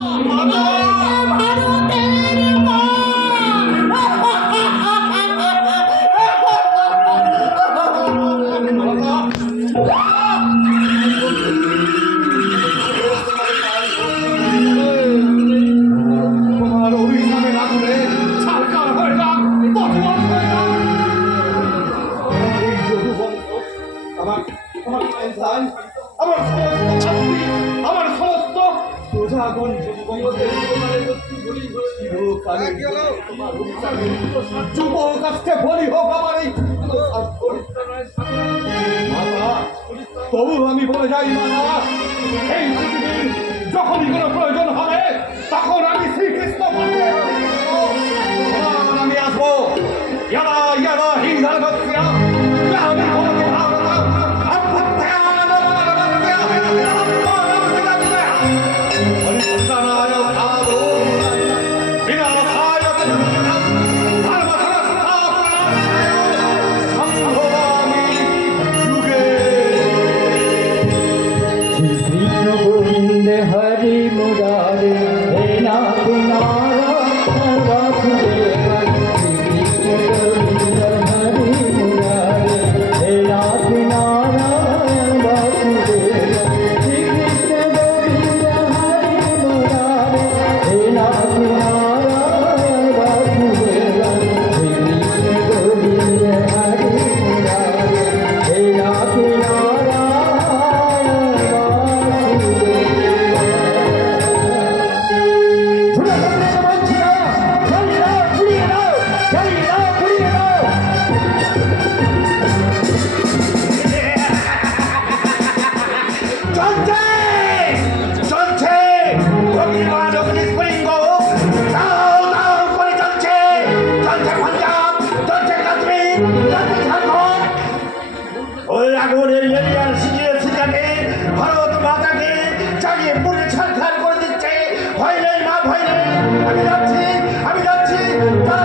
啊 বহু আমি বলে যাই এই যখন যখনই প্রয়োজন হবে তখন আমি ગોવિંદ હરિ મુરારે હે નાથ નારાયણ વાસુદેવ পাগল এই এরিয়ার শিখিয়ে শিখাকে ভারত মাতাকে চালিয়ে পুরে ছাড়খার করে দিচ্ছে। ভয় নেই মা, ভয় নেই। আমি যাচ্ছি আমি যাচ্ছি। তারা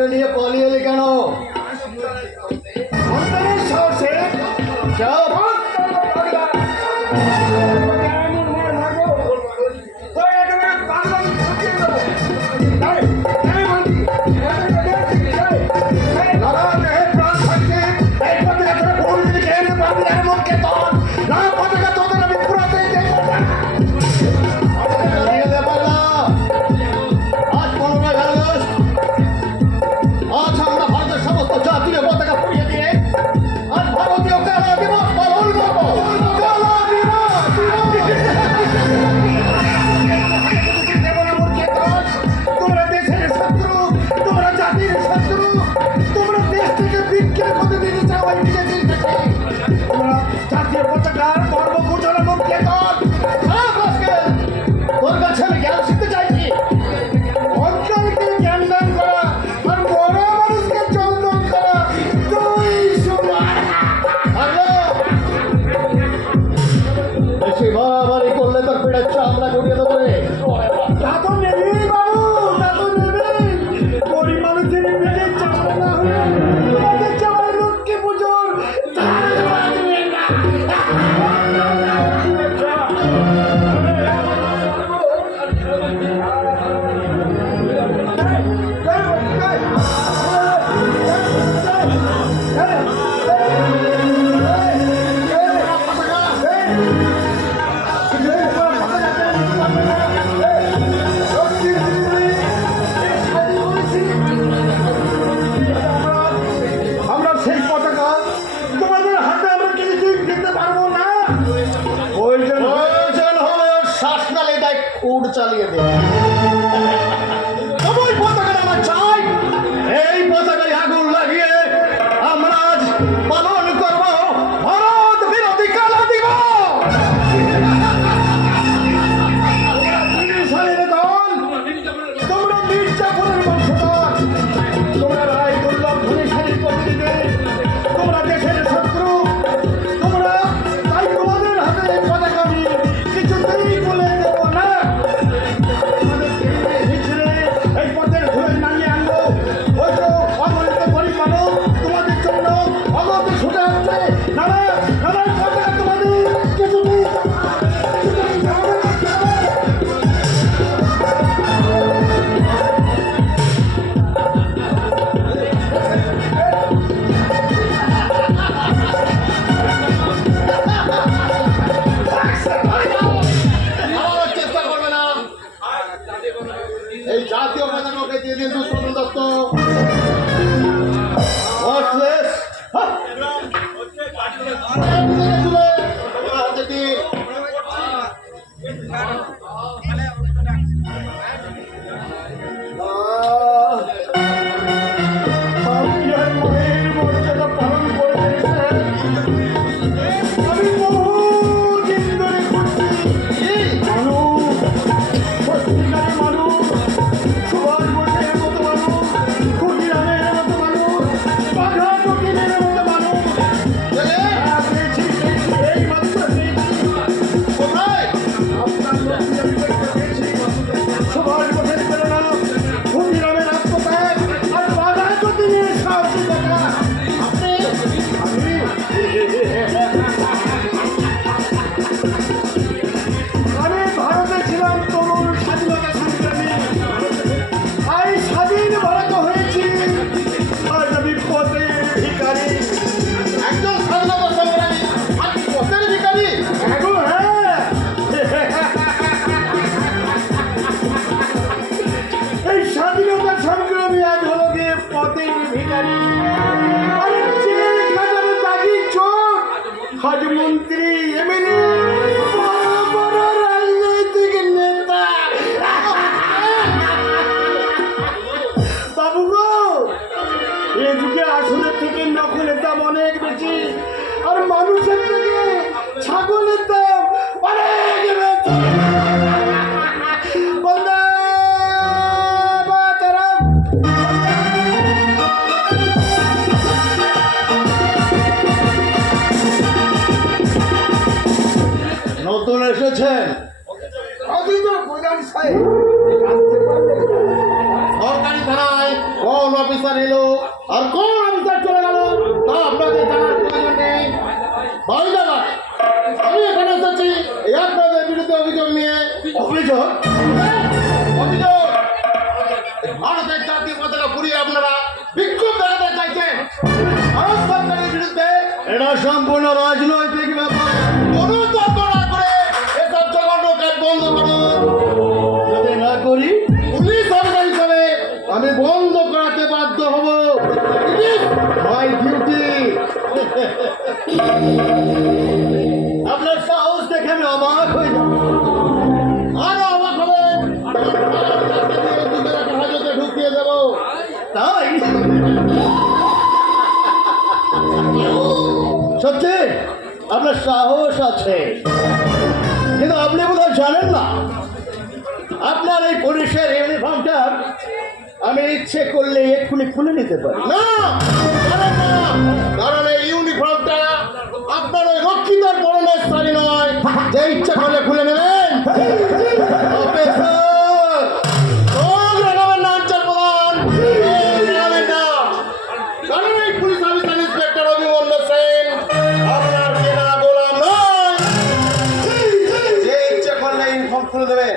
ಆದರಣೀಯ ಪಾಲಿಯಲಿಗಣೋ ¡Va con চালিয়ে দেবে আজ হলো গিয়ে পথের দাগি চোর। হজ মন্ত্রী, এমএলএ। বাবু গো এ যুগে আসলের থেকে নকলের দাম অনেক বেশি। নতুন এসেছেন। সরকারি থানায় কোন অফিসার এলো আর কোন অফিসার চলে গেল তা আপনাদের জানার প্রয়োজন নেই। বাই জায়গায় আমি এখানে এসেছি। আপনাদের বিরুদ্ধে অভিযোগ নিয়ে। অভিযোগ? ভারতের আপনারা চাইছেন। বিরুদ্ধে এটা সম্পূর্ণ রাজনৈতিক আমি বন্ধ করাতে বাধ্য হব। মাই ডিউটি আপনার সাহস দেখে আমি অবাক হয়ে যাব আরও অবাক হবে। হাজতে ঢুকিয়ে দেবো। তাই? সত্যি? আপনার সাহস আছে। কিন্তু আপনি বোধহয় জানেন না। আপনার এই পুলিশের ইউনিফর্মটা আমি ইচ্ছে করলে এক্ষুনি খুলে নিতে পারি। না! কারণ এই ইউনিফর্মটা আপনার ওই রক্ষিতার শাড়ি নয়। যে ইচ্ছা করলে খুলে নেবেন। খুলে দেবেন।